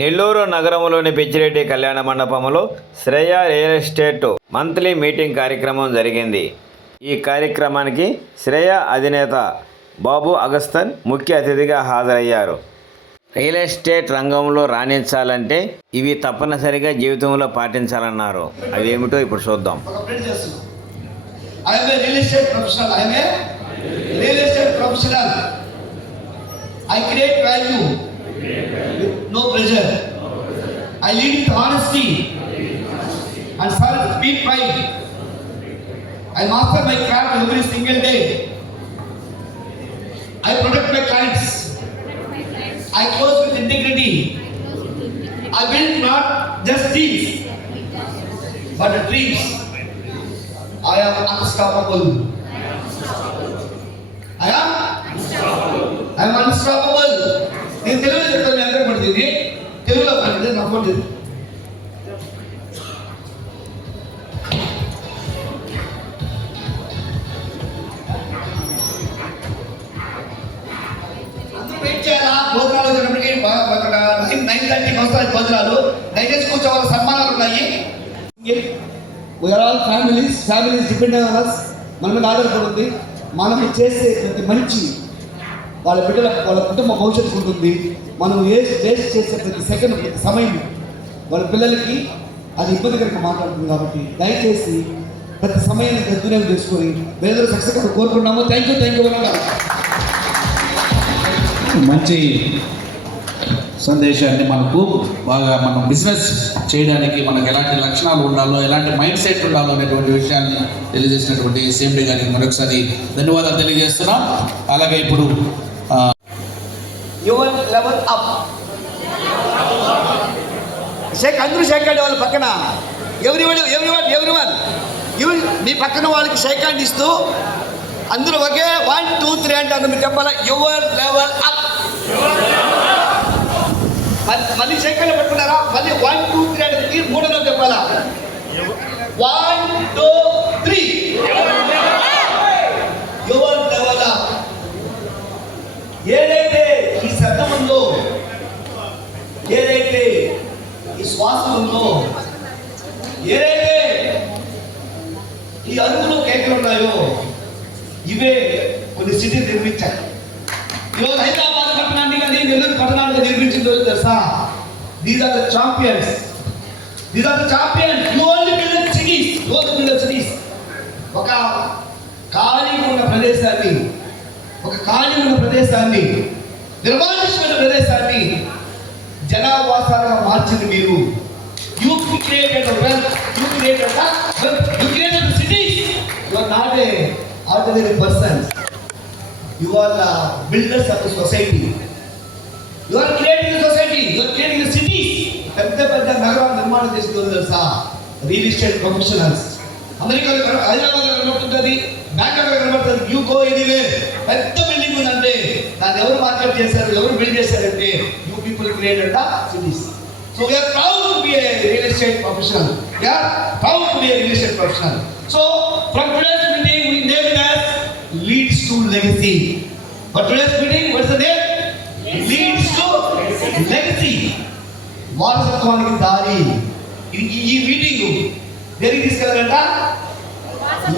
నెల్లూరు నగరంలోని పిచ్చిరెడ్డి కళ్యాణ మండపంలో Shreya real estate monthly meeting కార్యక్రమం జరిగింది. ఈ కార్యక్రమానికి శ్రేయ అధినేత బాబు అగస్తన్ ముఖ్య అతిథిగా హాజరయ్యారు. రియల్ ఎస్టేట్ రంగంలో రాణించాలంటే ఇవి తప్పనిసరిగా జీవితంలో పాటించాలన్నారు. అవి ఏమిటో ఇప్పుడు చూద్దాం. I create value with no pressure. I lead with honesty and serve with deep pride. I master my craft every single day. I protect my clients. I close with integrity. I build not just deals but dreams. I am unstoppable. I am unstoppable. నేను తెలుగులో చెప్తాను, అందరూ పడుతుంది తెలుగులో పడుతుంది నవ్వండి. అందరూ wait చేయాలా? భోజనాలు వచ్చినప్పటికీ 9:30కి వస్తాయి భోజనాలు. దయచేసి కూర్చోవాలి, సన్మానాలు ఉన్నాయి. All families depend on us. మన మీద ఆధారపడుతుంది. మనం చేసే ప్రతి మంచి వాళ్ళ బిడ్డల వాళ్ళ కుటుంబ భవిష్యత్తు ఉంటుంది. మనం వేస్ట్ చేసే ప్రతి సెకండ్ ప్రతి సమయం వాళ్ళ పిల్లలకి అది ఇబ్బందికరంగా మాట్లాడుతుంది. కాబట్టి దయచేసి ప్రతి సమయాన్ని సద్వినియోగం చేసుకొని వేరే సక్సెస్ కోరుకుంటున్నాము. Thank you. మంచి సందేశాన్ని మనకు బాగా మనం బిజినెస్ చేయడానికి మనకు ఎలాంటి లక్షణాలు ఉండాలో, ఎలాంటి మైండ్ సెట్ ఉండాలో అనేటువంటి విషయాన్ని తెలియజేసినటువంటి సిఎండి గారికి మరొకసారి ధన్యవాదాలు తెలియజేస్తున్నాం. అలాగే ఇప్పుడు యువర్ లెవెల్ అప్ అందరూ షేక్ హ్యాండ్ వాళ్ళ పక్కన ఎవ్రీవన్ మీ పక్కన వాళ్ళకి షేక్ హ్యాండ్ ఇస్తూ అందరూ ఒకే 1 2 3 అంటే అందరూ మీరు చెప్పాలా యువర్ లెవెల్ అప్. మళ్ళీ షేక్ హ్యాండ్ పెట్టుకున్నారా? మళ్ళీ 1 2 3 అంటే మూడో చెప్పాలా 1 2 3 యువర్ లెవెల్ అప్. ఏదైతే ఈ శబ్దం ఉందో, ఏదైతే ఈ శ్వాస ఉందో, ఏదైతే ఈ అరుపులు కేకలు ఉన్నాయో ఇవే కొన్ని సిటీలు నిర్మించాయి. ఈరోజు హైదరాబాద్ పట్టణాన్ని కానీ నెల్లూరు పట్టణాన్ని నిర్మించిన రోజు తెలుసా? These are the champions. You only build cities. ఒక ఖాళీగా ఉన్న ప్రదేశాన్ని నిర్మానుష్యమైన ప్రదేశాన్ని జనావాసాలుగా మార్చింది మీరు. You created cities. You are not a ordinary persons. You are the builders of the society. You are creating the society. You are creating the cities. పెద్ద నగరాలు నిర్మాణం చేసిన తెలుసా? Real estate professionals. అమెరికాలో హైదరాబాద్ కనబడుతుంది, బెంగళూరు కనబడుతుంది. You go anywhere. పెద్ద building ఉందంటే దాన్ని ఎవరు మార్కెట్ చేశారు, ఎవరు బిల్డ్ చేశారంటే you people created the cities. So we are proud to be a real estate professional. So from today's meeting we name it as leads to legacy. But today's meeting, what's the name? Leads to legacy. వారసత్వానికి దారి. ఈ meeting దేనికి తీసుకెళ్ళాలంట?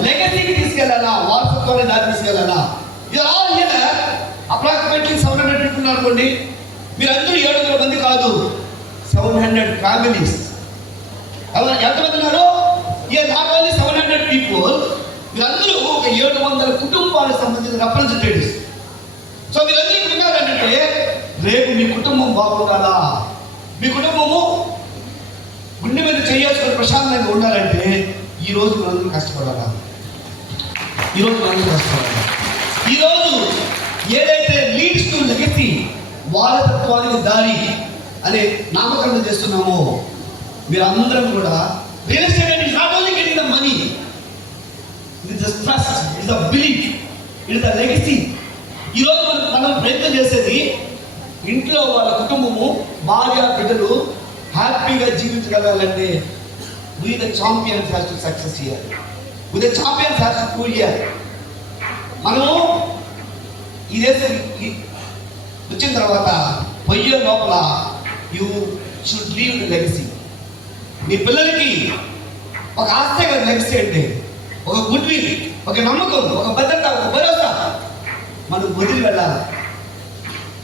లెగసీకి తీసుకెళ్ళాలా, వారసత్వానికి దారి తీసుకెళ్ళాలా? You are all here approximately 700 people అనుకోండి. మీరందరూ 700 మంది కాదు, 700 ఫ్యామిలీస్. ఎంతమంది ఉన్నారు? Not only 700 people. మీరందరూ ఒక 700 కుటుంబాలకు సంబంధించిన రిప్రజెంటేటివ్స్. సో మీరందరూ ఇక్కడ ఉన్నారంటే రేపు మీ కుటుంబం బాగుండాలా, మీ కుటుంబము గుండె మీద చేసుకొని ప్రశాంతంగా ఉండాలంటే ఈరోజు మనందరూ కష్టపడాలా. ఈరోజు ఏదైతే లీడ్స్ టు లెగసీ, వారసత్వానికి దారి అనే నామకరణం చేస్తున్నామో మీరందరం కూడా real estate is not only getting the money, it is the trust, it is the belief, it is the legacy. ఈరోజు మనం ప్రయత్నం చేసేది ఇంట్లో వాళ్ళ కుటుంబము, భార్య బిడ్డలు హ్యాపీగా జీవించగలగాలంటే we the champions has to success here. We the champions has to pull here. మనము ఈ దేశం వచ్చిన తర్వాత పోయే లోపల you should leave the legacy. మీ పిల్లలకి ఒక ఆస్తి కదా లెగసీ అంటే, ఒక గుడ్ విల్, ఒక నమ్మకం, ఒక భద్రత, ఒక భరోసా మనం వదిలి వెళ్ళాలి.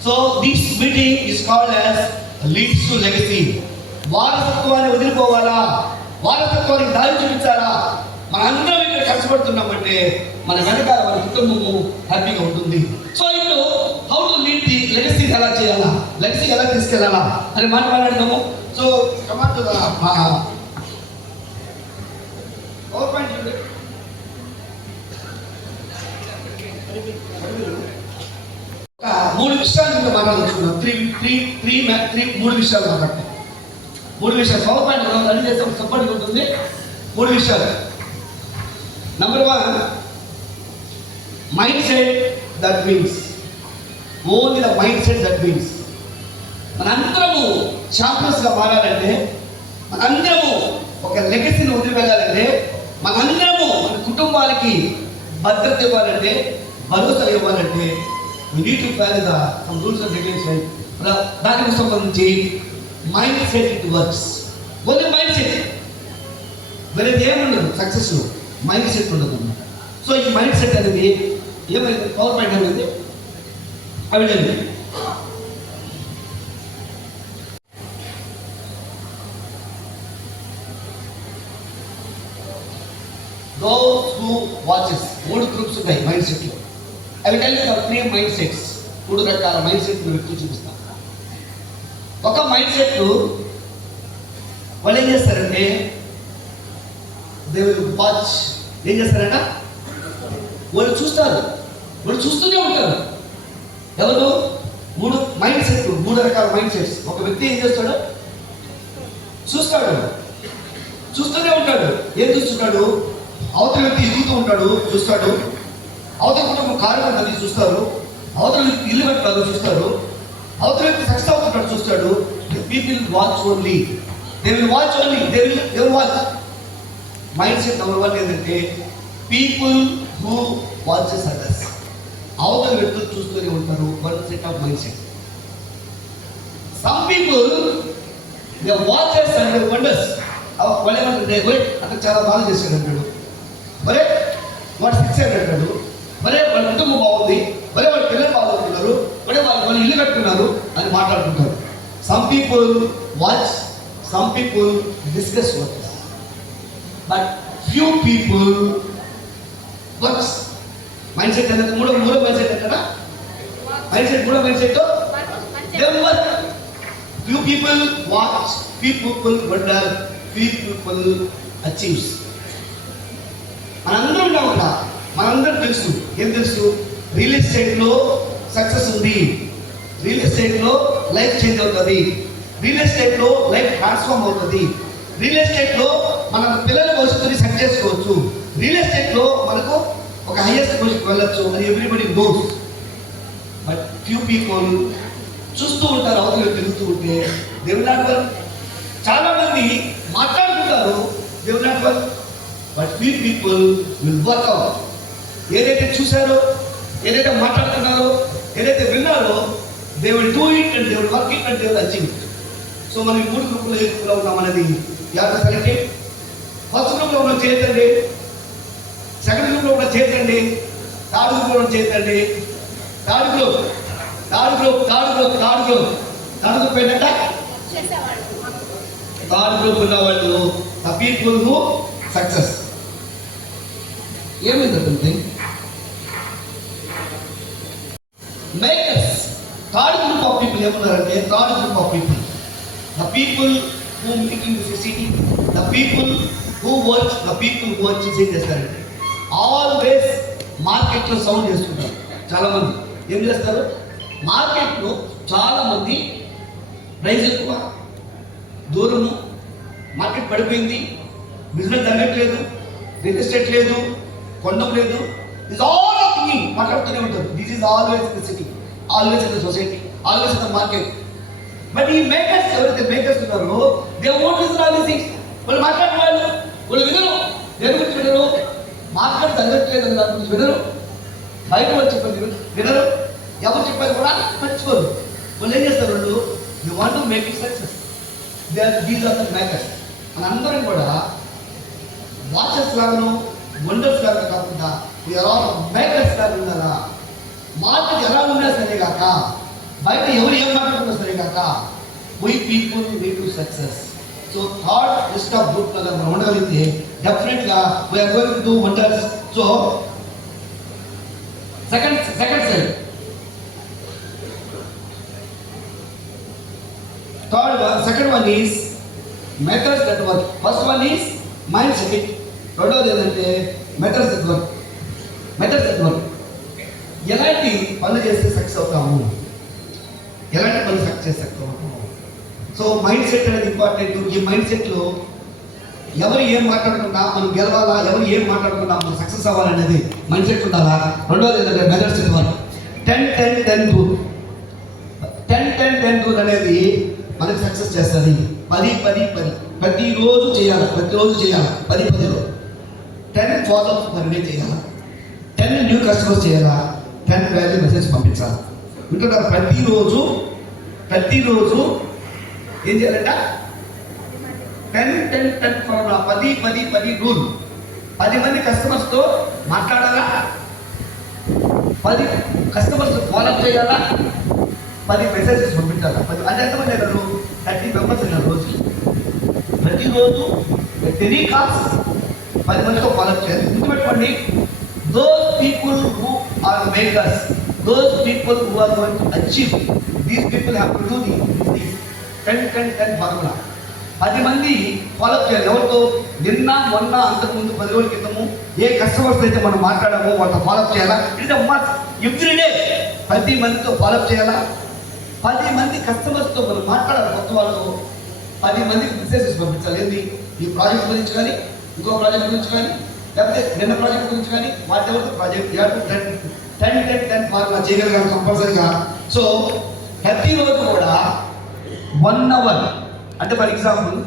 So this meeting is called as leads to legacy. వారసత్వాన్ని వదిలిపోవాలా, వారసత్వానికి దారి చూపించాలా. మనందరం ఇక్కడ కష్టపడుతున్నామంటే మన వెనకాల మన కుటుంబము హ్యాపీగా ఉంటుంది. సో ఇప్పుడు how to lead the legacy, ఎలా చేయాలా, లెగసీ ఎలా తీసుకెళ్ళాలా అని మాట్లాడదాము. సో కమాండ్ మా పవర్ పాయింట్ చూడండి. మూడు విషయాలు మీద మాట్లాడుతున్నాం. మూడు విషయాలు మాట్లాడతాం. మూడు విషయాలు పవర్ పాయింట్ రెడీ చేస్తే సపోర్ట్ ఉంటుంది. మూడు విషయాలు. Number 1, mind set that means, only the mind set that means. మనందరము ఛాంపియన్స్గా మారాలంటే, మనందరము ఒక లెగసీని వదిలి వెళ్ళాలంటే, మనందరము మన కుటుంబాలకి భద్రత ఇవ్వాలంటే, భరోసా ఇవ్వాలంటే, we need to follow the some rules and regulations. దానికి సంబంధించి mind set it works. Only mind set, వేరేది ఏముండదు. సక్సెస్ మైండ్ సెట్ ఉండదు. సో ఈ మైండ్ సెట్ అనేది ఏమైంది, పవర్ పాయింట్ అనేది అవి లేదు. Those who watches, 3 గ్రూప్స్ ఉంటాయి మైండ్ సెట్లో. అవి tell you the 3 mind sets. 3 రకాల మైండ్ సెట్ వ్యక్తులు చూపిస్తాను. ఒక మైండ్ సెట్ వాళ్ళు ఏం చేస్తారంటే, దే విల్ వాచ్. ఏం చేస్తారంట, వాళ్ళు చూస్తారు, వాళ్ళు చూస్తూనే ఉంటారు. ఎవరు? 3 మైండ్ సెట్, 3 రకాల మైండ్ సెట్స్. ఒక వ్యక్తి ఏం చేస్తాడు, చూస్తాడు, చూస్తూనే ఉంటాడు. ఏం చూస్తుంటాడు, అవతల వ్యక్తి ఎదుగుతూ ఉంటాడు, చూస్తాడు. అవతల కుటుంబం కార్యక్రమం చూస్తారు. అవతల వ్యక్తి ఇల్లు కట్టారు, చూస్తారు. అవతల వ్యక్తి సక్సెస్ అవుతుంటాడు, చూస్తాడు. People watch only, they will watch only, they will watch. Mind set number 1 ఏంటంటే, పీపుల్ హూ వాచెస్ అదర్స్. అవతల వ్యక్తులు చూస్తూనే ఉంటారు. 1 set of mind set. Some people they watches and they wonders. వాళ్ళు ఏమంటే, అతను చాలా బాగా చేశాడు అంటాడు, మరే వాడు 6 అంటాడు, మరే వాళ్ళ కుటుంబం బాగుంది, మరే వాళ్ళ పిల్లలు బాగుంటున్నారు, మరే వాళ్ళు ఇల్లు కట్టుకున్నారు అని మాట్లాడుకుంటారు. Some people watch, some people discuss works, but few people works. Mind set అనేది మూడో మైండ్ సెట్ అంటారా, మైండ్ సెట్ మూడో mind set they work. Few people watch, few people wonder, few people achieves. మనందరం ఉన్నాం అక్కడ. మనందరం తెలుసు, ఏం తెలుసు, రియల్ ఎస్టేట్లో సక్సెస్ ఉంది, రియల్ ఎస్టేట్లో లైఫ్ చేంజ్ అవుతుంది, రియల్ ఎస్టేట్లో లైఫ్ ట్రాన్స్ఫార్మ్ అవుతుంది, రియల్ ఎస్టేట్లో మన పిల్లల భవిష్యత్తుని సెట్ చేసుకోవచ్చు, రియల్ ఎస్టేట్లో మనకు ఒక హైయెస్ట్ పొజిషన్కి వెళ్ళొచ్చు అని everybody knows. But few people చూస్తూ ఉంటారు, అవతల తిరుగుతూ ఉంటే దే విల్ నాట్ వర్క్. చాలా మంది మాట్లాడుకుంటారు, they will not work. But few people will work out. ఏదైతే చూశారో, ఏదైతే మాట్లాడుతున్నారో, ఏదైతే విన్నారో, they will do it and they will work it and they will achieve it. So మనం ఈ 3 గ్రూపులు ఏ గ్రూపులో ఉన్నాం అనేది ఎవరు సెలెక్ట్. ఫస్ట్ గ్రూప్లో ఉన్న చేయతండి, సెకండ్ గ్రూప్లో ఉన్న చేయతండి, థర్డ్ గ్రూప్లో ఉన్న చేయతండి. థర్డ్ గ్రూప్ ఏంటంటే, థర్డ్ గ్రూప్ ఉన్న వాళ్ళు ద పీపుల్ హూ సక్సెస్. ఏమైందంటే makers. Third group of people ఏమన్నారంటే, third group of people the people who making this city, the people who work, the people who వచ్చి ఏం చేస్తారంటే ఆల్వేస్ మార్కెట్లో sound చేస్తుంటారు. చాలామంది ఏం చేస్తారు, మార్కెట్లో చాలామంది ప్రైస్ ఎక్కువ, దూరము, మార్కెట్ పడిపోయింది, బిజినెస్ జరగట్లేదు, రియల్ ఎస్టేట్ లేదు, కొండం లేదు, దిస్ ఆల్ ఆఫ్ థింకింగ్ మాట్లాడుతూనే ఉంటారు. This is always in the city, always in the society, always in the market. But ఈ మేకర్స్, ఎవరైతే మేకర్స్ ఉన్నారో, they won't listen all these things. వాళ్ళు మాట్లాడే వాళ్ళు వినరు. దేని గురించి వినరు, మార్కెట్ జరగట్లేదు అని దాని గురించి వినరు, బయట వాళ్ళు చెప్పేది వినరు, ఎవరు చెప్పేది కూడా పట్టించుకోరు. వాళ్ళు ఏం చేస్తారు, వాళ్ళు You want to make it success. These are the makers. And అందరం కూడా వాచెస్ లాగాను వండర్స్ లాగా కాకుండా వీఆర్ ఆల్ మేకర్స్ లాగా ఉండాలా. మార్కెట్ ఎలా ఉన్నా సరే కాక, బయట ఎవరు ఏం మాట్లాడుతున్నా సరే కాక, we people need to success. So third list of group laga మనం ఉండగలిగితే డెఫినెట్గా we are going to do wonders. So second side. Third one, second one is methods that work. First one is mindset. రెండోది ఏంటంటే methods that work. Methods that work. ఎలాంటి పనులు చేస్తే success అవుతాము, ఎలాంటి పనులు సక్సెస్ అవుతాము. సో మైండ్ సెట్ అనేది ఇంపార్టెంట్. ఈ మైండ్ సెట్లో ఎవరు ఏం మాట్లాడుకున్నా మనం గెలవాలా, ఎవరు ఏం మాట్లాడుకున్నా మనం సక్సెస్ అవ్వాలనేది మైండ్ సెట్ ఉండాలా. రెండోది ఏంటంటే methods that work. 10-10-10 rule. 10-10-10 rule అనేది మనకి సక్సెస్ చేస్తుంది. 10-10-10 ప్రతిరోజు చేయాలి. 10-10 10 ఫాలోఅప్స్ పర్ డే చేయాలి. 10 న్యూ కస్టమర్స్ చేయాలా. 10 వాల్యూ మెసేజ్ పంపించాలి. ఇంకా ప్రతిరోజు ఏం చేయాలంట? 10-10-10 ఫార్ములా. 10-10-10 రూల్. 10 మంది కస్టమర్స్తో మాట్లాడాలా, 10 కస్టమర్స్ ఫాలోఅప్ చేయాలా, 10 మెసేజెస్ పంపించాలా. అది ఎంతమంది అయినారు? 30 మెంబర్స్ అయినారు రోజు. ప్రతిరోజు 10 కాల్స్ 10 మందితో ఫాలోఅప్ చేయాలి. గుర్తుపెట్టుకోండి, those people who are makers, those people who are going to achieve, these people have to do the 10-10-10 formula. 10 మంది ఫాలోఅప్ చేయాలి. ఎవరితో? నిన్న మొన్న అంతకుముందు 10 రోజుల క్రితము ఏ కస్టమర్స్ అయితే మనం మాట్లాడామో వాళ్ళతో ఫాలోఅప్ చేయాలా. ఇట్ ఇస్ మస్ట్ ఎవ్రీడే 10 మందితో ఫాలోఅప్ చేయాలా. 10 మంది కస్టమర్స్తో మనం మాట్లాడాలి. కొత్త వాళ్ళతో 10 మందికి మెసేజెస్ పంపించాలి. ఏంటి? ఈ ప్రాజెక్ట్ గురించి కానీ, ఇంకో ప్రాజెక్ట్ గురించి కానీ, లేకపోతే నిన్న ప్రాజెక్ట్ గురించి కానీ, వాట్ ఎవర్ ప్రాజెక్ట్ 10-10-10 ఫార్ములా చేయగలిగాం కంపల్సరీగా. సో ప్రతిరోజు కూడా 1 hour, అంటే ఫర్ ఎగ్జాంపుల్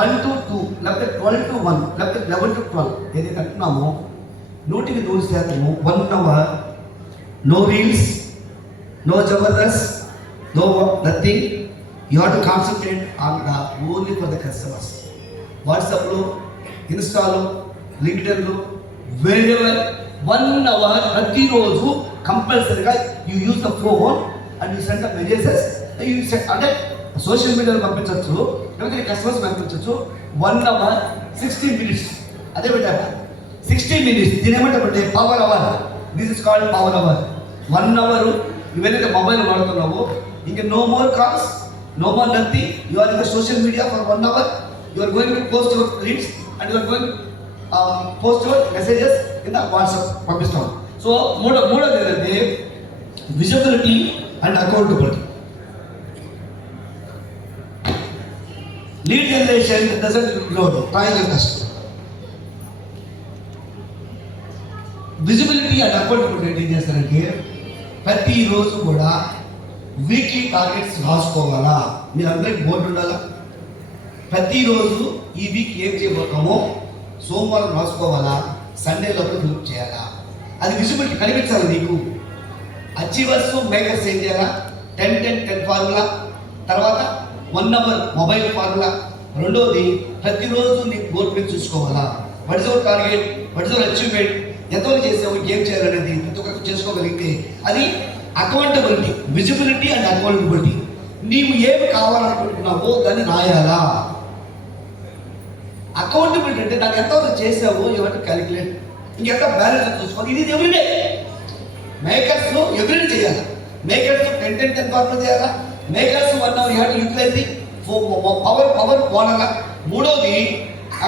1 to 2, లేకపోతే 12 to 1, లేకపోతే 11 to 12 ఏదైతే అంటున్నామో 100% 1 hour, no reels, no Jabardasth, no nothing. You have to concentrate on the only for the customers. వాట్సాప్లో, ఇన్స్టాలో, లింక్డ్ఇన్లో, వేరెవర్ 1 hour ప్రతిరోజు కంపల్సరీగా you use the phone and you send the messages. You send అంటే social మీడియాలో పంపించవచ్చు, లేకపోతే కస్టమర్స్ పంపించవచ్చు. 1 hour 16 minutes. అదే పెట్టారు 16 minutes. దీని ఏమంటే power hour. This is called power hour. 1 hour ఇవేదైతే మొబైల్ వాడుతున్నావో ఇంకా no more calls, no more nothing. You are in the social media for 1 hour. You are going to post your reels and you are going post your messages in the WhatsApp పంపిస్తాం. So మూడోది ఏంటంటే visibility and accountability. Lead generation doesn't load, trying and కష్టం. Visibility and accountability ఏం చేస్తారంటే ప్రతిరోజు కూడా weekly targets రాసుకోవాలా. మీరు అందరికి బోర్డు ఉండాలా. ప్రతిరోజు ఈ వీక్ ఏం చేయబోతామో సోమవారం రాసుకోవాలా, సండే లోపల ఫిల్అప్ చేయాలా. అది విజిబిలిటీ కనిపించాలి నీకు. అచీవర్స్ మేకర్స్ ఏం చేయాలా? 10-10-10 ఫార్ములా. తర్వాత 1 hour మొబైల్ ఫార్ములా. రెండోది ప్రతిరోజు నీకు గోల్ మీద చూసుకోవాలా. What is our target, what is our achievement, ఎంతవరకు చేసావు, ఏం చేయాలనేది ప్రతి ఒక్కరికి చేసుకోగలిగితే అది అకౌంటబిలిటీ. Visibility and accountability. నీవు ఏమి కావాలనుకుంటున్నావో దాన్ని రాయాలా. అకౌంటబిలిటీ అంటే దాన్ని ఎంతవరకు చేసావో ఎవరికి క్యాలిక్యులేట్, ఇంకెంత బ్యాలెన్స్ చూసుకోవాలి. ఇది ఎవ్రీడే. మేకర్స్ ఎవ్రీడే చేయాలి. మేకర్స్ 10-10-10 ఫార్ములా చేయాలా. Makers 1 hour you have to utilise the power వాడాలా. మూడోది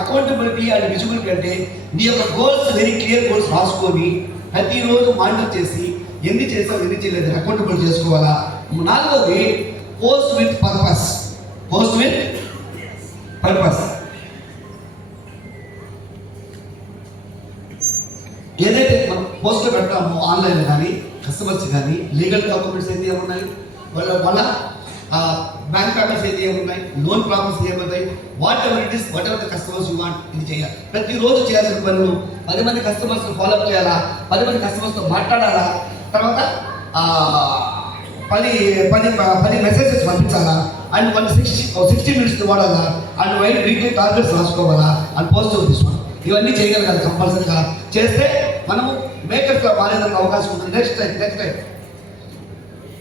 అకౌంటబిలిటీ అండ్ విజిబిలిటీ అంటే నీ యొక్క గోల్స్ వెరీ క్లియర్ గోల్స్ రాసుకొని ప్రతిరోజు మానిటర్ చేసి ఎన్ని చేసావు, ఎన్ని చేయలేదు అకౌంటబిలిటీ చేసుకోవాలా. నాలుగోది post with purpose. Post with purpose. ఏదైతే మనం పోస్ట్లో పెడతామో ఆన్లైన్లో కానీ, కస్టమర్స్ కానీ, లీగల్ డాక్యుమెంట్స్ అయితే ఏమున్నాయి, వాళ్ళ బ్యాంక్ పేపర్స్ అయితే ఏమున్నాయి, లోన్ ప్రాబ్లమ్స్ ఏమున్నాయి, what ever it is, what ever the customers you want, ఇది చేయాలి. ప్రతిరోజు చేయాల్సిన పనులు 10 మంది కస్టమర్స్ ఫాలోఅప్ చేయాలా, 10 మంది కస్టమర్స్తో మాట్లాడాలా. తర్వాత 10 మెసేజెస్ పంపించాలా అండ్ 60 మినిట్స్ వాడాలా అండ్ వీక్లీ టార్గెట్స్ రాసుకోవాలా అండ్ పోస్ట్ దిస్ వన్ ఇవన్నీ చేయగలగాలి కంపల్సరీగా. చేస్తే మనము మేకర్స్గా మారేదానికి అవకాశం ఉంటుంది. Next time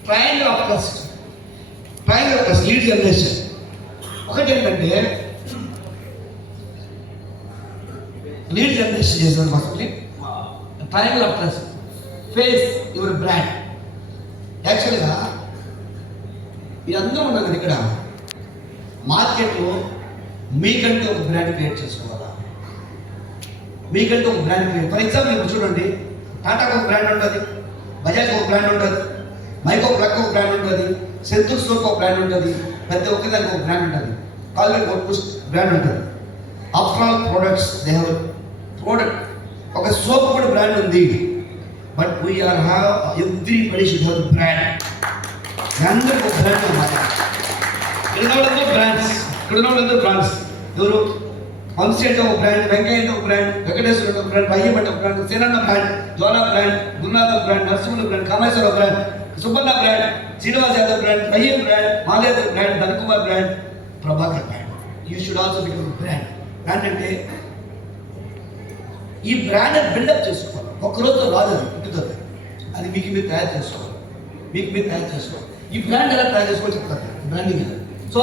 triangle of trust lead generation. ఒకటి ఏంటంటే లీడ్ జనరేషన్ చేసిన firstly triangle of trust face your brand. యాక్చువల్గా ఇదంతా ఉన్నది ఇక్కడ మార్కెట్లో మీకంటే ఒక బ్రాండ్ క్రియేట్ చేసుకోవాలా. మీకంటే ఒక బ్రాండ్ క్రియేట్. ఫర్ ఎగ్జాంపుల్ ఇప్పుడు చూడండి, టాటాకు ఒక బ్రాండ్ ఉంటుంది, బజాజ్కి ఒక బ్రాండ్ ఉంటుంది, మైకో ప్లక్ ఒక బ్రాండ్ ఉంటుంది, సెంతూర్ స్టోర్కి ఒక బ్రాండ్ ఉంటుంది, ప్రతి ఒక్కదానికి ఒక బ్రాండ్ ఉంటుంది, కాల్గేట్ ఒక బ్రాండ్ ఉంటుంది. After all products they have product. ఒక సోప్ కూడా బ్రాండ్ ఉంది. But we are have everybody should have brand. అందరికీ ఒక బ్రాండ్ అన్నమాట. ఇక్కడ బ్రాండ్స్ ఎవరు? వంశీ అంటే ఒక బ్రాండ్, వెంకయ్య అంటే ఒక బ్రాండ్, వెంకటేశ్వర అంటే ఒక బ్రాండ్, భయ్యం అంటే ఒక brand, Senanna brand, Jwala brand, Gurunatha brand, నరసింహుల brand, Kameshwara brand, Subbanna brand, Srinivas Yadav brand, భయ్యం బ్రాండ్, మాలేదర్ brand, Dhanakumar brand, Prabhakar brand. You should also become brand. Brand అంటే ఈ బ్రాండ్ బిల్డప్ చేసుకోవాలి. ఒక్కరోజు రాదు, అది పుట్టుతుంది. అది మీకు మీరు తయారు చేసుకోవాలి. ఈ బ్రాండ్ ఎలా తయారు చేసుకోవాలి చెప్తారు branding. So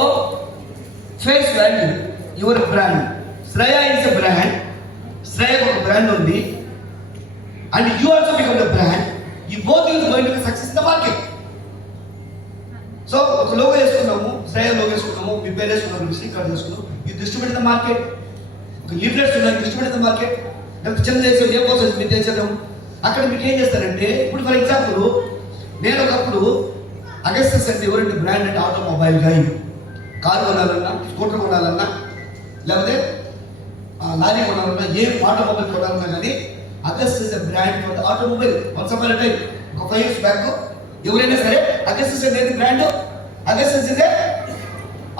face value your brand. Shreya is a brand. శ్రేయకు ఒక బ్రాండ్ ఉంది and you also become the brand. You both is going to be success in the market. So ఒక లోగో వేసుకున్నాము, శ్రేయ లోగో వేసుకున్నాము, మీ పేరు వేసుకున్నాము, విజిటింగ్ కార్డు వేసుకున్నాము, యూ డిస్ట్రిబ్యూట్ ద మార్కెట్. ఒక లీఫ్లెట్స్ ఉన్నాయి, డిస్ట్రిబ్యూట్ ద మార్కెట్. లేకపోతే చిన్న చేసాం, ఏ పోస్ట్ మీరు చేసేద్దాం. అక్కడ మీకు ఏం చేస్తారంటే, ఇప్పుడు ఫర్ ఎగ్జాంపుల్ నేను ఒకప్పుడు అగస్టస్ అంటే ఎవరంటే బ్రాండ్ అంటే ఆటోమొబైల్ గాయి. కారు కొనాలన్నా, స్కూటర్ కొనాలన్నా, లేకపోతే లారీ కొనాలన్నా, ఏ ఆటోమొబైల్ కొనాలన్నా కానీ Augustus a brand for the automobile. Once upon a time ఒక 5 years బ్యాక్ ఎవరైనా సరే అగస్టస్ అనేది బ్రాండ్. అగస్టస్ ఇదే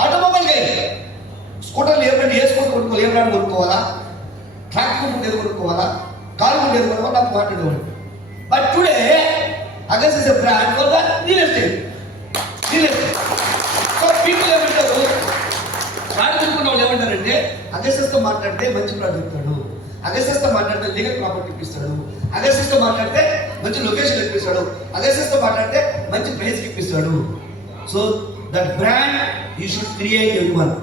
ఆటోమొబైల్ గాయి. స్కూటర్లు ఏ బ్రాండ్, ఏ స్కూటర్ కొనుక్కోవాలి, ఏ బ్రాండ్ కొనుక్కోవాలా, ట్రాక్టర్ ఉండేది కొనుక్కోవాలా, కారు ఉండేది కొనుక్కోవాలి, నాకు మాట్లాడేవాడు. But today Augustus is a brand for the real estate. So people ఏమంటారు, బ్రాండ్ కొనుక్కున్న వాళ్ళు ఏమంటారంటే అగస్టస్తో మాట్లాడితే మంచి ప్రాడక్ట్ ఇస్తాడు, అగస్టస్తో మాట్లాడితే లీగల్ ప్రాపర్టీ ఇప్పిస్తాడు, అగస్టస్తో మాట్లాడితే మంచి లొకేషన్ ఇప్పిస్తాడు, అగస్టస్తో మాట్లాడితే మంచి ప్రైస్ ఇప్పిస్తాడు. So that brand you should create everyone.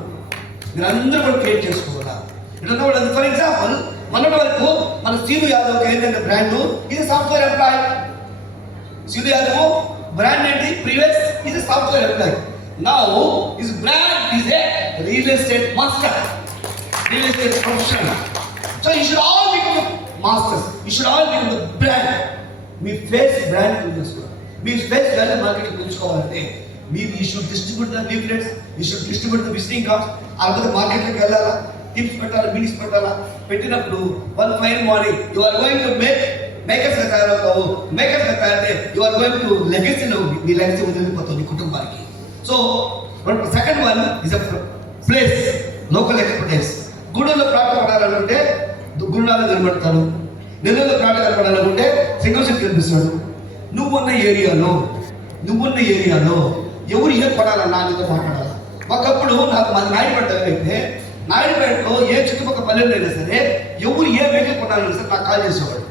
మీరు అందరూ కూడా క్రియేట్ చేసుకోవాలా. ఇట్లా ఫర్ ఎగ్జాంపుల్ మొన్నటి వరకు మన సీను యాదవ్ ఏంటంటే బ్రాండ్ ఇది software employee. Seenu Yadav brand ఏంటి? Previous is a software employee. Now his brand is a real estate master, real estate professional. So you should all become masters. You should all become the brand. మీ face brand తెలుసుకోవాలి. మీ face value market తెలుసుకోవాలంటే మీరు you should distribute the leaflets, you should distribute the visiting cards. అలాగే మార్కెట్లోకి వెళ్ళాలా, tips పెట్టాలా, meetings పెట్టాలా. పెట్టినప్పుడు one fine morning you are going to makers గా తయారవుతావు. మేకర్స్ గా తయారైతే యు ఆర్ గోయింగ్ టు లెగసీలో నీ లెగసీ వదిలిపోతుంది నీ కుటుంబానికి. So second one is a place, local expertise. గూడూరులో ప్రాంతం పడాలనుకుంటే గురునాథ నిలబడతాడు, నెల్లూరులో ప్రాంతం కనపడాలనుకుంటే సింగంశెట్టి కనిపిస్తాడు. నువ్వున్న ఏరియాలో ఎవరు ఏ పడాలన్నా నీతో మాట్లాడాలి. ఒకప్పుడు నాకు మన నాయుడుపేట అయితే నాయుడుపేటలో ఏ చుట్టుపక్కల పల్లెలు అయినా సరే ఎవరు ఏ వెహికల్ కొనాలన్నా సరే నాకు కాల్ చేసేవాడు.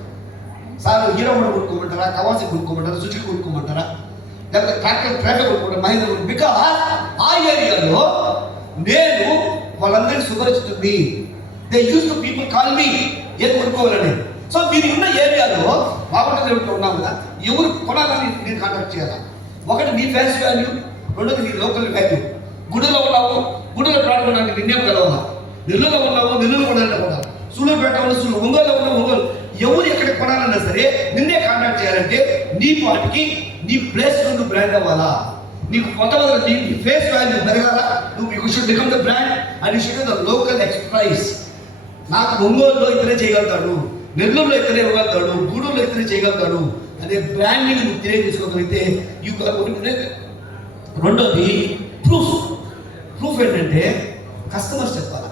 సార్ హీరో కూడా కొనుక్కోమంటారా, కవాసి కొనుక్కోమంటారా, సుజుకి కొనుక్కోమంటారా, లేకపోతే ట్రాక్టర్ కొనుక్కోమంటారా, మహేంద్ర. బికాస్ ఆ ఏరియాలో నేను వాళ్ళందరికీ సుపరిచితుంది. They use to people call me ఏది కొనుక్కోవాలని. సో మీరు ఉన్న ఏరియాలో బాగుంటుంది ఉన్నాం కదా, ఎవరు కొనాలని నేను కాంటాక్ట్ చేయాలా. ఒకటి నీ ఫేస్ వాల్యూ, రెండోది నీ లోకల్ వాల్యూ. గుడిలో ఉన్నావు, గుడిలో ప్రాణం ఉన్నాను, నిన్నే కలవాలా. నెల్లూరులో ఉన్నావు, నెల్లూరు కొనాలంటే కొనాలి. సూళ్ళూరుపేట ఉన్న ఒంగోలులో ఉన్న ఒంగోలు. ఎవరు ఎక్కడ కొనాలన్నా సరే నిన్నే కాంటాక్ట్ చేయాలంటే నీ వాటికి నీ ప్లేస్ నువ్వు బ్రాండ్ అవ్వాలా. నీకు మొట్టమొదటి నీ ఫేస్ వాల్యూ పెరగాల. నువ్వు you should become the brand and you should the local expertise. నాకు ఒంగోలులో ఇతనే చేయగలుగుతాడు, నెల్లూరులో ఇతనే ఇవ్వగలుగుతాడు, గూడూరులో ఇతనే చేయగలుగుతాడు అనే బ్రాండ్ని నువ్వు తెలియజేసుకోగలిగితే యూ. రెండోది ప్రూఫ్ ఏంటంటే కస్టమర్స్ చెప్పాలా.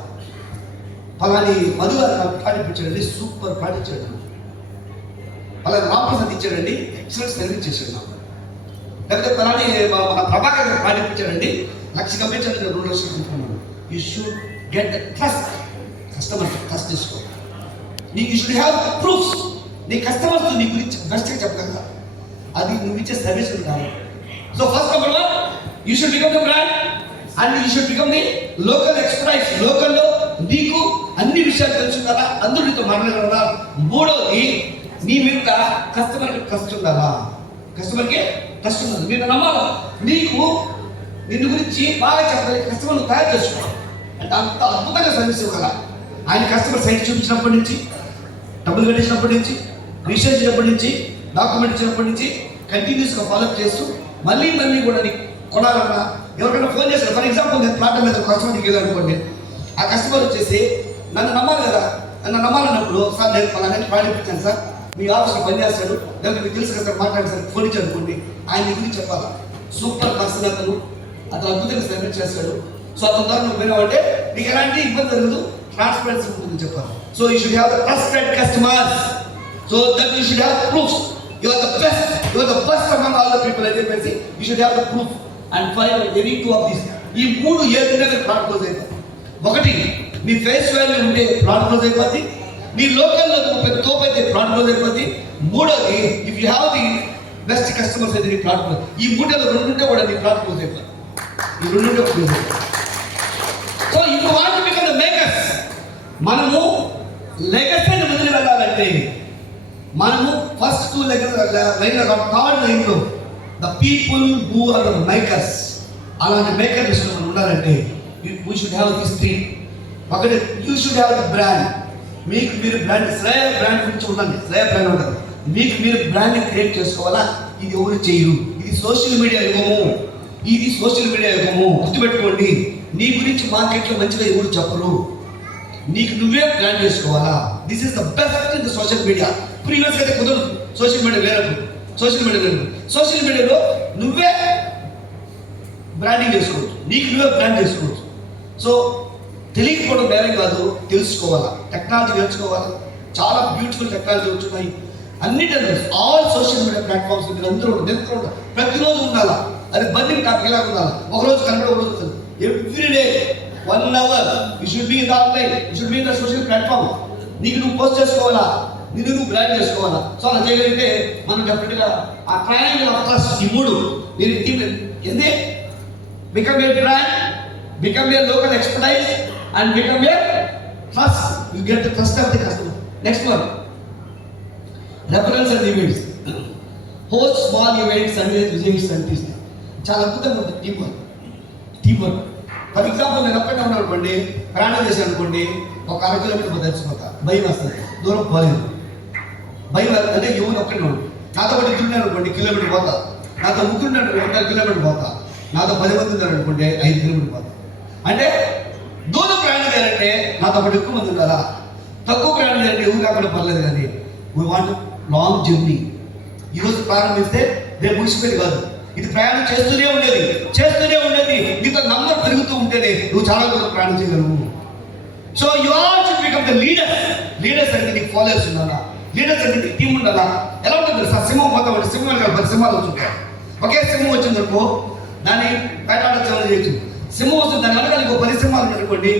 పలాని మధు గారు నాకు ప్రోడక్ట్ ఇచ్చాడండి, సూపర్ ప్రోడక్ట్ ఇచ్చాడు. పలాని రామప్రసాద్ ఇచ్చాడండి, ఎక్సలెంట్ సర్వీస్ చేశాడు నాకు. లేకపోతే పలాని మన ప్రభాకర్ గారు పాటించారండి, 1,00,000 పంపించారు, 2,00,000 అనుకున్నాను. You should get the trust. Customer trust తీసుకో. You should have proofs. నీ కస్టమర్స్ నీ గురించి బెస్ట్గా చెప్పగలరా, అది నువ్వు ఇచ్చే సర్వీస్ కాదు. So first number 1, you should become the brand and you should become the local expertise. లోకల్లో నీకు అన్ని విషయాలు తెలుసుకుంటారా, అందరూ నీతో మాట్లాడారా. మూడోది, నీ మీద కస్టమర్కి ట్రస్ట్ ఉండాలా. కస్టమర్కి ట్రస్ట్ ఉండాలి, మీరు నమ్మాలా. నీకు నిన్ను గురించి బాగా చెప్పాలి, కస్టమర్ నువ్వు తయారు చేసుకోవాలి. అంటే అంత అద్భుతంగా సర్వీస్ ఇవ్వాలా. ఆయన కస్టమర్ సైట్ చూపించినప్పటి నుంచి, డబ్బులు కట్టించినప్పటి నుంచి, రిజిస్టర్ చేసినప్పటి నుంచి, డాక్యుమెంట్ ఇచ్చినప్పటి నుంచి కంటిన్యూస్గా ఫాలోఅప్ చేస్తూ మళ్ళీ కూడా నీకు కొనాలన్నా ఎవరికైనా ఫోన్ చేస్తారు. ఫర్ ఎగ్జాంపుల్, నేను ప్లాట్ మీద కస్టమర్కి వెళ్ళాలనుకోండి, ఆ కస్టమర్ వచ్చేసి నన్ను నమ్మాలి కదా. నన్ను నమ్మాలన్నప్పుడు, సార్ నేను పలానా ప్లాట్ ఇప్పించాను సార్, మీ ఆఫీస్లో పనిచేస్తాడు, లేకపోతే మీకు తెలుసు కదా సార్, మాట్లాడి సార్ ఫోన్ ఇచ్చి అనుకోండి, ఆయన గురించి చెప్పాలా. సూపర్ పర్సన్ అతను అద్భుతంగా సర్వీస్ చేస్తాడు. సో అతని ద్వారా నువ్వు పోయినావంటే నీకు ఎలాంటి ఇబ్బంది జరగదు, ట్రాన్స్పరెన్సీ ఉంటుందని చెప్పాలి. So you should have the trusted customers. So that you should have proofs. You are the best, you are the best among all the people అని చెప్పేసి you should have the proof. And for any 2 of these, ఈ 3 ఏదైనా plot close అయిపోతుంది. ఒకటి, నీ face value ఉంటే plot close అయిపోద్ది. నీ లోకల్లో పెద్ద తోపు అయితే ప్లాట్ క్లోజ్ అయిపోద్ది. మూడోది, if you have the best customers అయితే నీ ప్లాట్ క్లోజ్. ఈ 3లో 2 ఉంటే కూడా నీ ప్లాట్ క్లోజ్ అయిపోద్ది. ఈ 2 ఉంటే క్లోజ్ అయిపోద్ది. So if you want to become the makers, మనము లెగసీని వదిలి వెళ్ళాలంటే మనము ఫస్ట్ 2 లైన్ థర్డ్ లైన్లో the people who are the makers, అలాంటి మేకర్ లిస్ట్లో మనం ఉండాలంటే వీ షుడ్ హ్యావ్ దిస్ 3. ఒకటి, you should have the brand. మీకు మీరు బ్రాండ్, శ్రేయ బ్రాండ్ గురించి ఉండండి. శ్రేయ బ్రాండ్ ఉంటుంది, మీకు మీరు బ్రాండ్ని క్రియేట్ చేసుకోవాలా. ఇది ఎవరు చేయరు, ఇది సోషల్ మీడియా యుగము. ఇది సోషల్ మీడియా యుగము, గుర్తుపెట్టుకోండి. నీ గురించి మార్కెట్లో మంచిగా ఎవరు చెప్పరు, నీకు నువ్వే బ్రాండ్ చేసుకోవాలా. This is the best in the social media. Previous అయితే కుదరదు, సోషల్ మీడియా వేరే, సోషల్ మీడియాలో నువ్వే బ్రాండింగ్ చేసుకోవచ్చు, నీకు నువ్వే బ్రాండ్ చేసుకోవచ్చు. సో తెలియకపోవడం వేరే కాదు, తెలుసుకోవాలా. టెక్నాలజీ నేర్చుకోవాలా. చాలా బ్యూటిఫుల్ టెక్నాలజీ వచ్చున్నాయి అన్నిటి. ఆల్ సోషల్ మీడియా ప్లాట్ఫామ్స్ మీరు అందరూ ఉంటారు, ప్రతిరోజు ఉండాలా. అది బర్నింగ్ టాపిక్ ఎలా ఉండాలి, ఒకరోజు కనబడి ఒకరోజు everyday 1 hour you should be in the online, you should be in the social platform. నీకు నువ్వు పోస్ట్ చేసుకోవాలా, నువ్వు బ్రాండ్ చేసుకోవాలా. సో అలా చేయగలిగితే మనం డెఫినెట్గా ఆ ట్రయాంగిల్ ఆఫ్ ట్రస్ట్, ఈ 3 మీరు ఏంది, become a brand, become a local expertise and become a trust. You get the trust of the customer. Next one, reference and events. Host small events and visits and teas. చాలా అద్భుతంగా ఉంటుంది team work. For example, నేను ఒక్కడే ఉన్నాను అనుకోండి, ప్రయాణం చేశాను అనుకోండి, ఒక 1/2 కిలోమీటర్ తెచ్చిపోతా, భయం వస్తుంది, దూరం పోలేదు. భయం అంటే ఎవరు ఒక్కడే ఉన్నాడు, నాతో పాటు 2 అనుకోండి, కిలోమీటర్ పోతా. నాతో 3 ఉన్నాడు, 2 కిలోమీటర్ పోతా. నాతో 10 మంది ఉన్నారు అనుకోండి, 5 కిలోమీటర్ పోతా. అంటే దూరం ప్రయాణం చేయాలంటే నాతో పాటు ఎక్కువ మంది ఉన్నారా, తక్కువ ప్రయాణం చేయాలంటే ఎవరు కాకుండా పర్లేదు. కానీ వీ వాంట్ లాంగ్ జర్నీ. ఈరోజు ప్రారంభిస్తే రేపు ముగిసిపోయేది కాదు, ఇది ప్రయాణం చేస్తూనే ఉండేది. నీతో నంబర్ పెరుగుతూ ఉంటేనే నువ్వు చాలా దూరం ప్రయాణం చేయగలవు. So you are to become the leaders అంటే నీకు ఫాలోవర్స్ ఉండాలా, లీడర్స్ అంటే నీకు టీం ఉండాలా. ఎలా ఉంటుంది సార్, సింహం పోతాం అంటే సింహం కాదు, 10 సింహాలు వచ్చుంటాయి. ఒకే సింహం వచ్చిందనుకో దాన్ని వేటాడచ్చాలని చేయొచ్చు. సింహం వస్తుంది, దాని వెనకాల ఇంకో 10 సింహాలు అనుకోండి,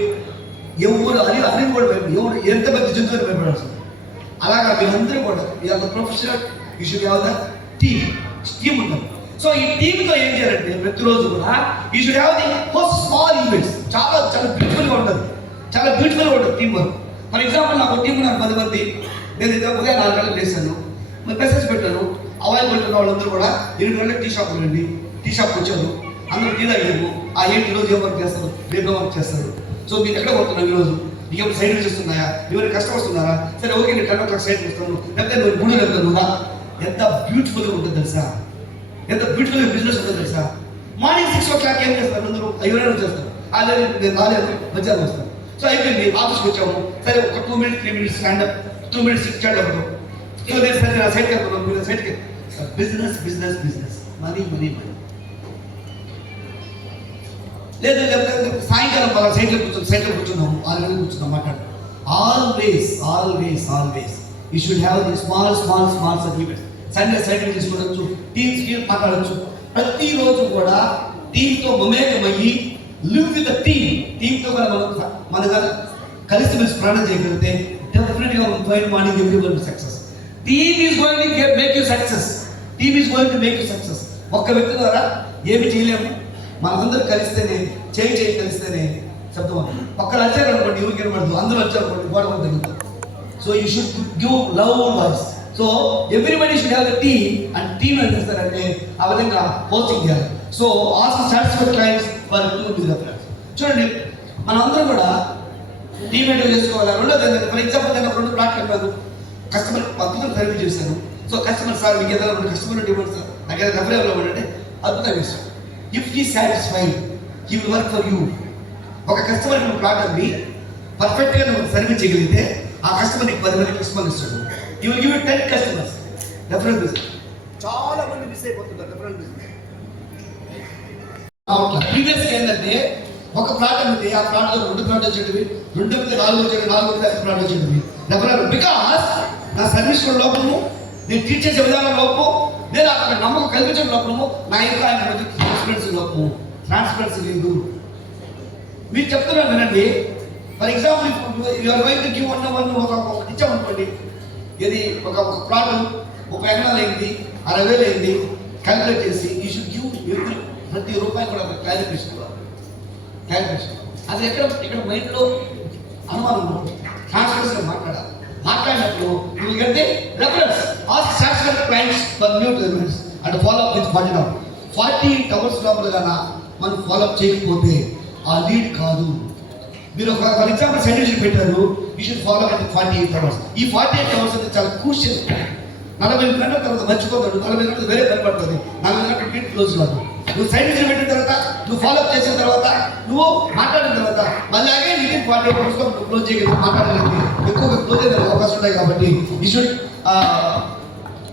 ఎవరు అని కూడా ఎవరు ఎంత పెద్ద జంతువుని భయపడాల్సి. అలాగా మీరందరూ కూడా the professional, you should have the team ఉంటుంది. సో ఈ టీమ్తో ఏం చేయాలంటే ప్రతిరోజు కూడా you should have the first small events. చాలా బ్యూటిఫుల్గా ఉంటుంది టీమ్ వర్క్. ఫర్ ఎగ్జాంపుల్, నాకు టీం ఉన్నారు 10 మంది. నేను ఉదయం 4 గంటలకు లేసాను, మెసేజ్ పెట్టాను, అవైలబుల్ ఉన్న వాళ్ళందరూ కూడా 8 గంటలకు టీ షాప్కి రండి. టీ షాప్కి వచ్చారు, అందరూ టీ తాగాము. ఆ ఏంటి ఈరోజు ఏం వర్క్ చేస్తారు, రేపు ఏం వర్క్ చేస్తారు. సో మీరు ఎక్కడ పోతున్నావు ఈరోజు, నీకేమైనా సైడ్ చేస్తున్నాయా, ఎవరైనా కస్టమర్స్ ఉన్నారా, సరే ఓకే నేను 10 o'clock సైడ్కి వస్తాను, లేకపోతే నువ్వు 3 వెళ్తాను. ఎంత బ్యూటిఫుల్గా ఉంటుంది తెలుసా, ఎంత బ్యూటిఫుల్గా బిజినెస్ ఉంటుంది తెలుసా. మార్నింగ్ 6 o'clock ఏం చేస్తారు, అందరూ ఎవరైనా చేస్తారు. ఆల్రెడీ నేను రాలేదు, మధ్యాహ్నం వస్తాను. సో అయిపోయింది, ఆఫీస్కి వచ్చాము, సరే ఒక 2 minutes 3 minutes standup, 2 minutes stand అవ్వడం. సో నేను సరే నా సైడ్కి వెళ్తున్నాను, మీరు సైడ్కి. బిజినెస్ మనీ లేదు. లేకపోతే సాయంకాలం పలా సైడ్లో కూర్చున్నాము, 6 గంటలకు కూర్చున్నాం, మాట్లాడు. Always you should have the small certificates. Sunday cycle తీసుకోవచ్చు, టీమ్స్ మాట్లాడచ్చు. ప్రతిరోజు కూడా టీంతో మమేకమయ్యి లివ్ విత్ ద టీంతో కూడా మన కలిసి మెలిసి ప్రయాణం చేయగలిగితే డెఫినెట్గా fine morning every one success. Team is going to make you success. Team is going to make you success. ఒక్క వ్యక్తి ద్వారా ఏమి చేయలేము. మనందరూ కలిస్తేనే చేయి కలిస్తేనే శబ్దం. పక్కన వచ్చారు అనుకోండి ఎవరికి వినబడదు, అందరూ వచ్చారు అనుకోండి గోడ తగ్గుతుంది. So you should give love voice. So everybody should have the team and team ఏం చేస్తారంటే ఆ విధంగా హోస్టింగ్ చేయాలి. So also satisfy clients for reference. చూడండి మనందరం కూడా టీమ్ ఏంటో చేసుకోవాలి. రెండోది ఏంటంటే ఫర్ ఎగ్జాంపుల్ నేను 2 ప్లాట్లు చెప్పాను, కస్టమర్ అద్భుతం సర్వీస్ చేశాను. సో కస్టమర్ సార్ మీకు ఏదైనా 2 కస్టమర్ ఇవ్వండి సార్, నాకు ఏదైనా రెఫరెన్స్ ఇవ్వండి, అద్భుతంగా ఇస్తాను. If he satisfied he will work for you. ఒక కస్టమర్ నువ్వు ప్లాట్ అమ్మి పర్ఫెక్ట్గా నువ్వు సర్వీస్ చేయగలిగితే ఆ కస్టమర్ నీకు 10 మంది కస్టమర్ ఇస్తాడు. You will give 10 customers. Reference business చాలా మంది మిస్ అయిపోతుంటారు. రెఫరెన్స్ బిజినెస్ ప్రీవియస్ ఏంటంటే ఒక ప్లాట్ అమ్మితే ఆ ప్లాట్లో 2 ప్లాట్ వచ్చేటివి, 2 మీద 4 వచ్చేవి, 4 మీద 5 ప్లాట్ వచ్చేటివి. రెఫరెన్స్ బికాస్ నా సర్వీస్ లోపము, నేను టీచ్ చేసే విధానం లోపము, నేను అక్కడ నమ్మకం కల్పించడం లోపము, నా ఇంకా ఆయన మధ్య ట్రాన్స్పరెన్సీ లోపము. ట్రాన్స్పరెన్సీ లేదు. మీరు చెప్తున్నాను వినండి. For example you are going to give ఒక ఇచ్చామనుకోండి, ఇది ఒక ప్లాట్ 30 ఎకరాలు అయింది, 60,000 అయింది, క్యాలిక్యులేట్ చేసి యూ షుడ్ గివ్ ప్రతి రూపాయి కూడా ఒక క్యాలిక్యులేషన్ అది ఇక్కడ మైండ్లో అనుమానం ట్రాన్స్పరెన్సీ మాట్లాడినప్పుడు you will get the reference. Ask satisfy clients for new developments and follow up with 48 hours లోపల కన్నా మనం ఫాలో అప్ చేయకపోతే ఆ లీడ్ కాదు. మీరు ఫర్ ఎగ్జాంపుల్ సర్టిఫికేట్ పెట్టారు, you should follow up with 48 hours. ఈ 48 అవర్స్ అనేది చాలా క్రూషియల్. 40 గంటల తర్వాత మర్చిపోతాడు, 40 గంటలు వేరే పని పడుతుంది, 40 గంటలు లీడ్ క్లోజ్ కాదు. నువ్వు సర్టిఫికేట్ పెట్టిన తర్వాత, నువ్వు ఫాలో అప్ చేసిన తర్వాత, నువ్వు మాట్లాడిన తర్వాత మళ్ళీ అగే నీకు 48 అవర్స్ నువ్వు క్లోజ్ చేయగలిగి మాట్లాడగలిగి ఎక్కువగా క్లోజ్ అయ్యే అవకాశం ఉంటాయి. కాబట్టి you should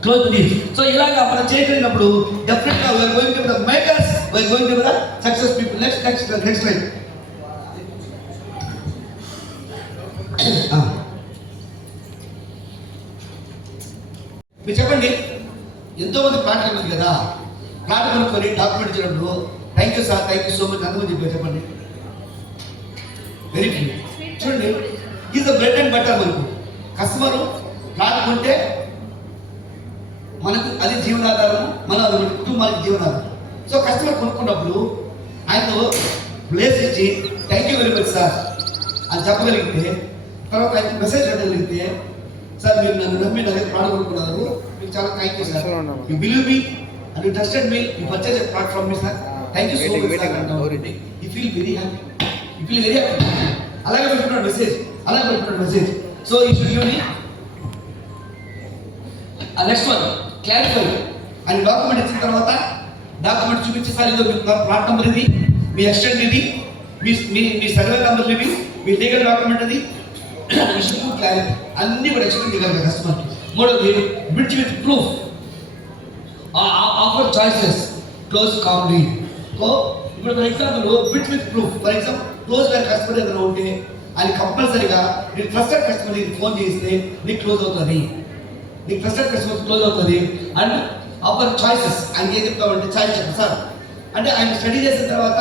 close lead. So ఇలాగా మనం చేయగలిగినప్పుడు డెఫినెట్గా we are going to the makers, we are going to the success people. Next line. మీరు చెప్పండి, ఎంతోమంది ప్లాట్ ఉంది కదా, ప్లాట్ కొనుక్కొని డాక్యుమెంట్ ఇచ్చినప్పుడు thank you sir, thank you so much అందరూ చెప్పారు. చెప్పండి వెరీ ఫ్యూ. చూడండి is the bread and butter. మనకు కస్టమరు ప్లాట్ కొంటే మనకు అది జీవనాధారం, మన కుటుంబానికి జీవనాధారం. సో కస్టమర్ కొనుక్కున్నప్పుడు ఆయనకు ప్లేస్ ఇచ్చి thank you very much sir అని చెప్పగలిగితే, తర్వాత ఆయనకు మెసేజ్ పెట్టగలిగితే, సార్ మీరు నన్ను నమ్మి నా దగ్గర ప్లాట్ కొనుక్కున్నారు, మీకు చాలా thank you sir, you believe me and you trusted me, you purchased a plot from me sir, thank you so much sir. You feel very happy. అలాగే పెట్టుకున్న message. So you should give me next one clarify. And document ఇచ్చిన తర్వాత document చూపించి sir ఇదో మీ plot number ఇది, మీ extent ఇది, మీ survey number ఇవి, మీ లీగల్ డాక్యుమెంట్ అది. You should give clarity. అన్నీ కూడా ఎక్స్ప్లెయిన్ చేయగలరు కస్టమర్కి. మూడోది bridge with proof. Offer choices close calmly. So ఇప్పుడు for example bit with proof. For example close గారి కస్టమర్ ఏదైనా ఉంటే అది కంపల్సరీగా నీకు ట్రస్టెడ్ కస్టమర్ నీకు ఫోన్ చేస్తే నీకు క్లోజ్ అవుతుంది, నీకు ట్రస్టెడ్ కస్టమర్ క్లోజ్ అవుతుంది. అండ్ ఆఫర్ చాయిసెస్ ఆయనకి ఏం చెప్తామంటే చాయిస్ చెప్పండి సార్ అంటే ఆయన స్టడీ చేసిన తర్వాత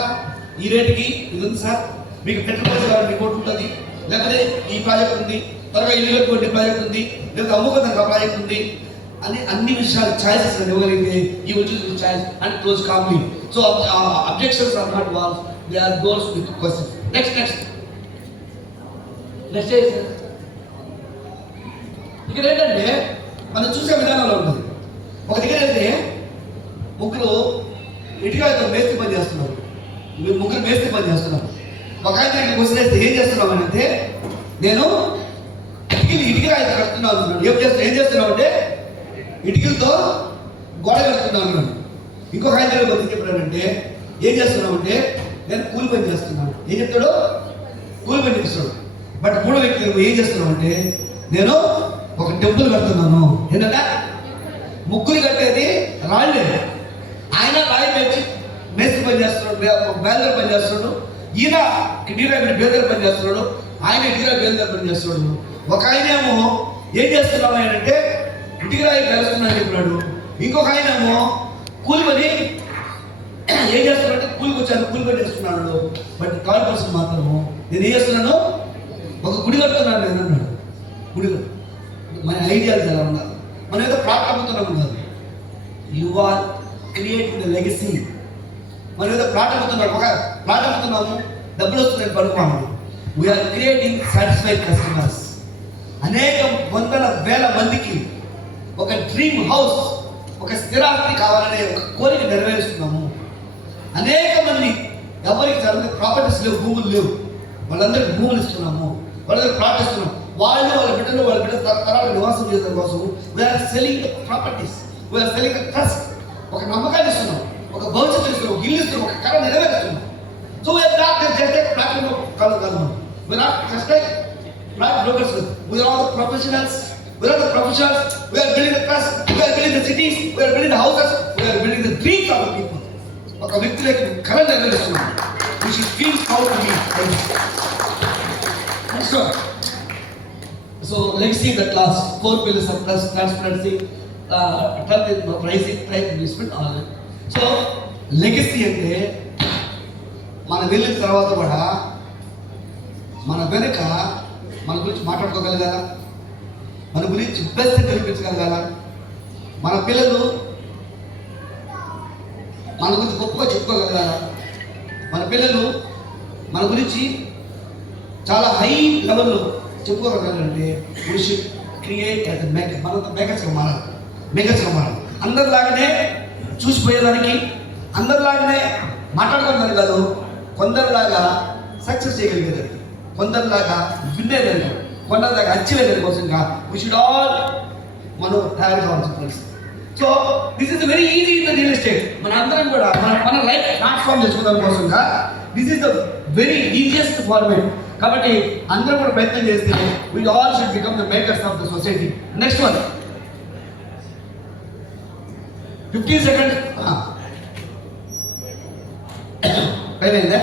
ఈ రేటుకి ఇది ఉంది సార్, మీకు పెట్రోల్ కావాలి రిపోర్ట్ ఉంటుంది, లేకపోతే ఈ ప్రాజెక్ట్ ఉంది, త్వరగా ఇల్లు కట్టుకోండి ప్రాజెక్ట్ ఉంది, లేకపోతే అమ్ముకోదానికి ప్రాజెక్ట్ ఉంది అని అన్ని విషయాలు ఛాయిసెస్ ఇవ్వగలిగితే ఈ వచ్చి choice and close calmly. So objections are not walls, they are goals with questions. Next ఇక్కడ ఏంటంటే మనం చూసే విధానంలో ఉంటుంది. ఒక దగ్గర అయితే ముగ్గురు ఇటుకలతో మేస్త్రి పని చేస్తున్నారు, ముగ్గురు మేస్త్రి పని చేస్తున్నారు. ఒక ఆయన దగ్గరికి వస్తే ఏం చేస్తున్నావు అని అంటే, నేను ఇటుకలు అయితే కడుతున్నాను. ఏం చేస్తున్నావు అంటే ఇటుకలతో గోడ కడుతున్నాను. ఇంకొక ఆయన దగ్గర వచ్చి చెప్పానంటే ఏం చేస్తున్నావు అంటే నేను కూలి పని చేస్తున్నాను. ఏం చెప్తాడు? కూలి పని చేస్తాడు. బట్ మూడో వ్యక్తి ఏం చేస్తున్నావు అంటే నేను ఒక టెంపుల్ కడుతున్నాను. ఏంటంటే ముగ్గురు కట్టేది రాళ్ళే, ఆయన రాయి పెంచి మేస్త్రి పని చేస్తున్నాడు, బేల్దర్ పని చేస్తున్నాడు, ఈయన కిడ్నీరా బేల్దర్ పని చేస్తున్నాడు, ఆయన ఇటుకరా బేల్దర్ పని చేస్తున్నాడు. ఒక ఆయన ఏమో ఏం చేస్తున్నావు ఆయన అంటే ఇటుకరాయి కలుస్తున్నాడు చెప్పినాడు. ఇంకొక ఆయన ఏమో కూలి పని ఏం చేస్తున్నాడంటే కూలికి వచ్చాను, కూలి పని చేస్తున్నాడు. బట్ థర్డ్ పర్సన్ మాత్రము నేను ఏం చేస్తున్నాను, ఒక గుడి కడుతున్నాను నేను అన్నాడు. గుడి మన ఐడియాలు ఎలా ఉండాలి, మనం ఏదో ప్లాట్ అమ్ముతున్నాము కాదు. You are creating the legacy. మనం ఏదో ప్లాట్ అమ్ముతున్నాము, ఒక ప్లాట్ అమ్ముతున్నాము, డబ్బులు వస్తున్నాయి పడుకోము. We are creating satisfied customers. అనేక వందల వేల మందికి ఒక డ్రీమ్ హౌస్, ఒక స్థిరాస్తి కావాలనే ఒక కోరిక నెరవేరుస్తున్నాము. అనేక మంది ఎవరికి ప్రాపర్టీస్ లేవు, భూములు లేవు, వాళ్ళందరికీ భూములు ఇస్తున్నాము, వాళ్ళందరికీ ప్లాట్ ఇస్తున్నాము. వాళ్ళ బిడ్డ తరాలు నివాసం చేయడం కోసం we are selling the properties, we are selling the trust. ఒక నమ్మకాన్ని ఇస్తున్నాం, ఒక భవిష్యత్తు ఇస్తున్నాం, ఒక ఇల్లు ఇస్తున్నాం, ఒక కళ నెరవేరుస్తున్నాం. So we are not just like plot కాదు, we are not just like plot brokers. We are all the professionals. We are the professionals. We are building the trust. We are building the cities. We are building the houses. We are building the dreams of the people. ఒక వ్యక్తులకు కళ నెరవేరుస్తున్నాం. We should feel proud to be. Next one. So legacy in the class, 4 pillars of trust, transparency, pricing, time, investment, all that. So legacy అంటే మన వెళ్ళిన తర్వాత కూడా మన వెనుక మన గురించి మాట్లాడుకోగలగాల, మన గురించి బెస్ట్ కల్పించగలగాల, మన పిల్లలు మన గురించి గొప్పగా చెప్పుకోగలగాల, మన పిల్లలు మన గురించి చాలా హై లెవెల్లో చెప్పుకోగలగాలంటే we should create as a maker. మనంతా మేకర్స్గా మారాలి. అందరిలాగానే చూసిపోయేదానికి, అందరిలాగానే మాట్లాడుకోవడానికి కాదు, కొందరిలాగా సక్సెస్ చేయగలిగేదానికి, కొందరిలాగా వినేదానికి, కొందరిలాగా అచీవ్ అయ్యేదాని కోసంగా వీ షుడ్ ఆల్ మనం తయారు కావాల్సిన friends. So this is very easy in the real estate. మన అందరం కూడా మన లైఫ్ ట్రాన్స్ఫార్మ్ చేసుకోవడం కోసంగా this is the very easiest format. కాబట్టి అందరూ కూడా ప్రయత్నం చేస్తే we all should become the makers of the society. Next one 15 seconds. అయిపోయిందా?